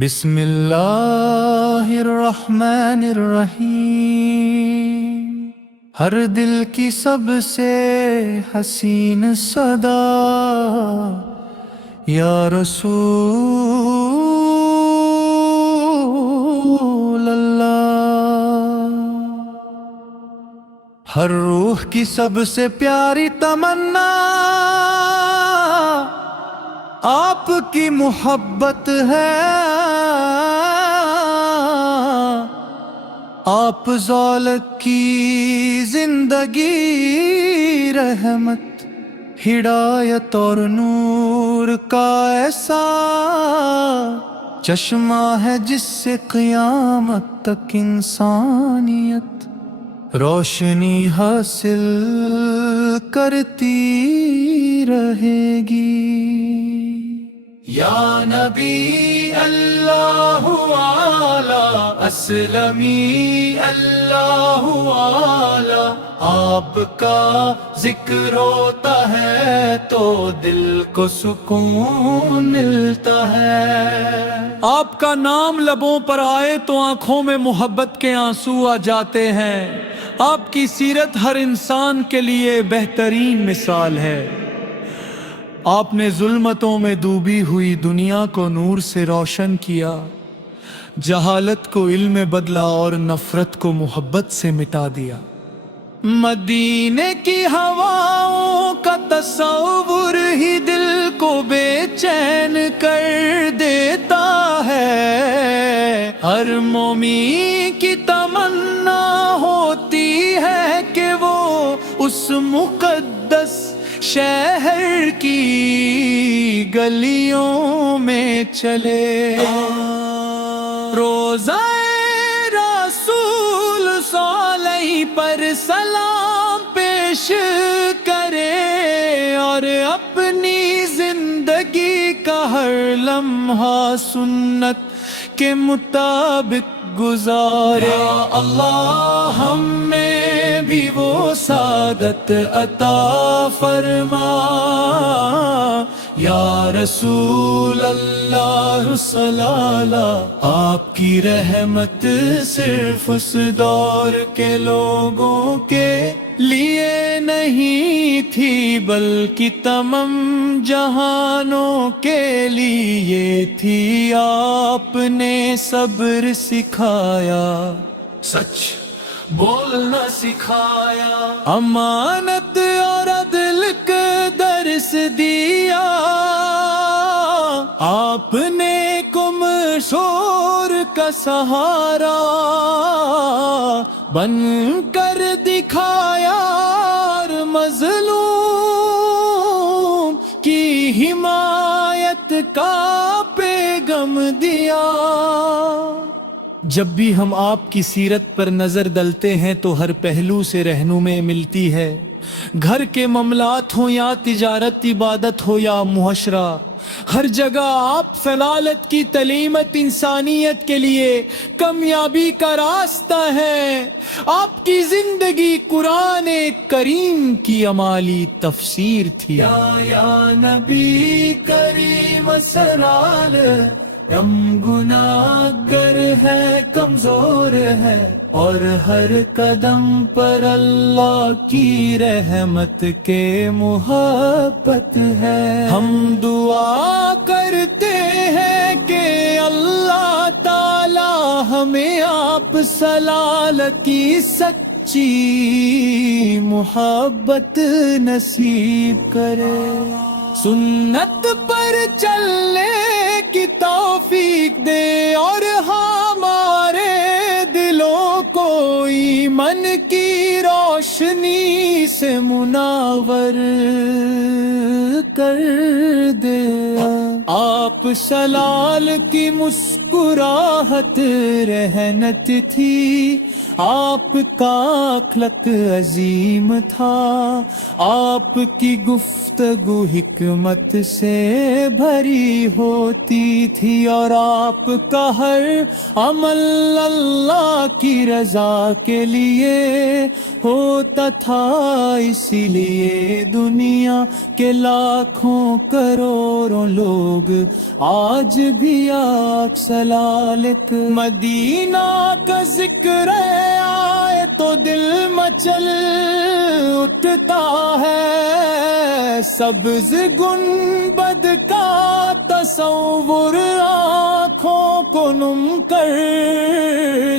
بسم اللہ الرحمن الرحیم۔ ہر دل کی سب سے حسین صدا یا رسول اللہ۔ ہر روح کی سب سے پیاری تمنا آپ کی محبت ہے۔ آپ ذولت کی زندگی رحمت ہدایت اور نور کا ایسا چشمہ ہے جس سے قیامت تک انسانیت روشنی حاصل کرتی رہے گی۔ یا نبی اللہ اعلی اسلمی اللہ اعلی، آپ کا ذکر ہوتا ہے تو دل کو سکون ملتا ہے۔ آپ کا نام لبوں پر آئے تو آنکھوں میں محبت کے آنسو آ جاتے ہیں۔ آپ کی سیرت ہر انسان کے لیے بہترین مثال ہے۔ آپ نے ظلمتوں میں ڈوبی ہوئی دنیا کو نور سے روشن کیا، جہالت کو علم میں بدلا اور نفرت کو محبت سے مٹا دیا۔ مدینے کی ہواؤں کا تصور ہی دل کو بے چین کر دیتا ہے۔ ہر مومن کی تمنا ہوتی ہے کہ وہ اس مقدس شہر کی گلیوں میں چلے، روزہ رسول صالح پر سلام پیش کرے اور اپنی زندگی کا ہر لمحہ سنت کے مطابق گزارے۔ یا اللہ ہمیں بھی وہ سعادت عطا فرما، یا رسول اللہ صلی اللہ۔ آپ کی رحمت صرف اس دور کے لوگوں کے لیے نہیں تھی بلکہ تمام جہانوں کے لیے تھی۔ آپ نے صبر سکھایا، سچ بولنا سکھایا، امانت اور عدل کا درس دیا۔ آپ نے کمزور کا سہارا بن کر دکھایا اور مظلوم کی حمایت کا پیغام دیا۔ جب بھی ہم آپ کی سیرت پر نظر ڈالتے ہیں تو ہر پہلو سے رہنمائی ملتی ہے۔ گھر کے معاملات ہوں یا تجارت، عبادت ہو یا معاشرہ، ہر جگہ آپ فضیلت کی تعلیمات انسانیت کے لیے کامیابی کا راستہ ہے۔ آپ کی زندگی قرآن کریم کی عملی تفسیر تھی۔ یا نبی کریم سرال، ہم گناہگار ہے، کمزور ہے، اور ہر قدم پر اللہ کی رحمت کے محبت ہے۔ ہم دعا کرتے ہیں کہ اللہ تعالی ہمیں آپ صلال کی سچی محبت نصیب کرے، سنت پر چلنے کی توفیق دے اور ہمارے دلوں کو ایمان کی روشنی سے منور کر دے۔ آپ صلال کی مسکراہٹ رحمت تھی، آپ کا اخلاق عظیم تھا، آپ کی گفتگو حکمت سے بھری ہوتی تھی، اور آپ کا ہر عمل اللہ کی رضا کے لیے ہوتا تھا، اسی لیے دنیا کے لاکھوں کروڑوں لوگ آج بھی آگ سلالت مدینہ کا ذکر آئے تو دل مچل اٹھتا ہے، سبز گنبد کا تصور آنکھوں کو نم کر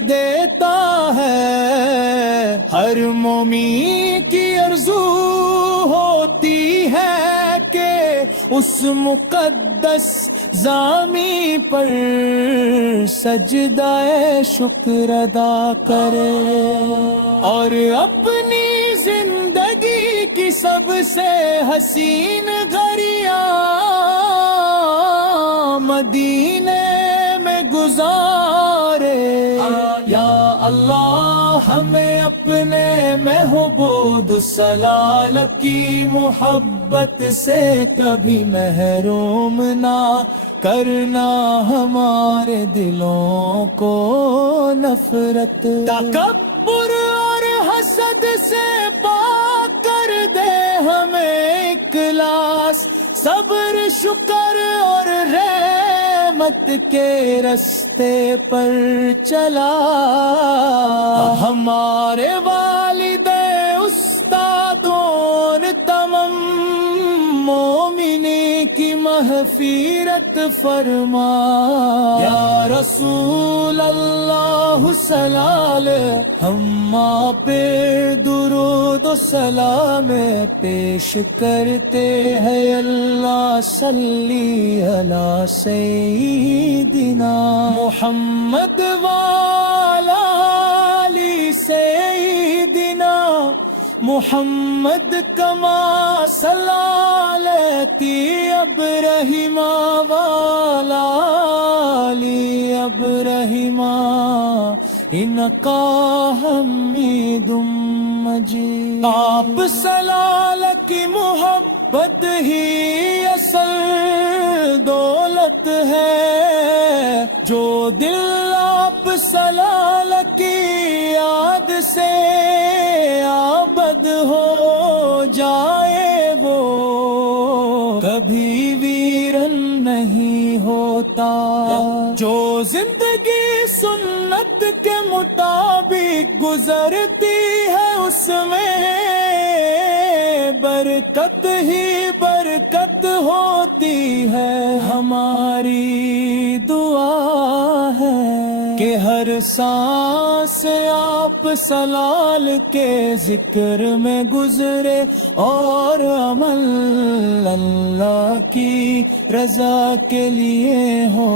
دیتا ہے، ہر مومن کی آرزو ہوتی ہے کہ اس مقدس زمین پر سجدہ شکر ادا کرے، اور اپنی زندگی کی سب سے حسین گھڑیاں مدینے میں گزارے۔ یا اللہ ہمیں اپنے محبوب صلی کی محبت سے کبھی محروم نہ کرنا، ہمارے دلوں کو نفرت تکبر اور حسد سے پاک کر دے، ہمیں اخلاص صبر شکر اور رحمت کے رستے پر چلا، ہمارے والد استادوں تمام مومنی کی مغفرت فرما، یا رسول اللہ صلی علیہ، ہم آپ پہ درود و سلام پیش کرتے ہیں، اللہ صلی علی سیدنا محمد وعلی آل سیدنا محمد کما صلی علی ابراہیم وعلی آل ابراہیم انکا حمید مجید۔ آپ صلی اللہ کی محبت ہی اصل دولت ہے، جو دل آپ صلی اللہ کی یاد سے آبد ہو جائے، وہ کبھی ویرن نہیں ہوتا، جو زندگی سنت کے مطابق گزرتی ہے اس میں برکت ہی برکت ہوتی ہے، ہماری دعا ہے کہ ہر سانس آپ سلال کے ذکر میں گزرے، اور عمل اللہ کی رضا کے لیے ہو۔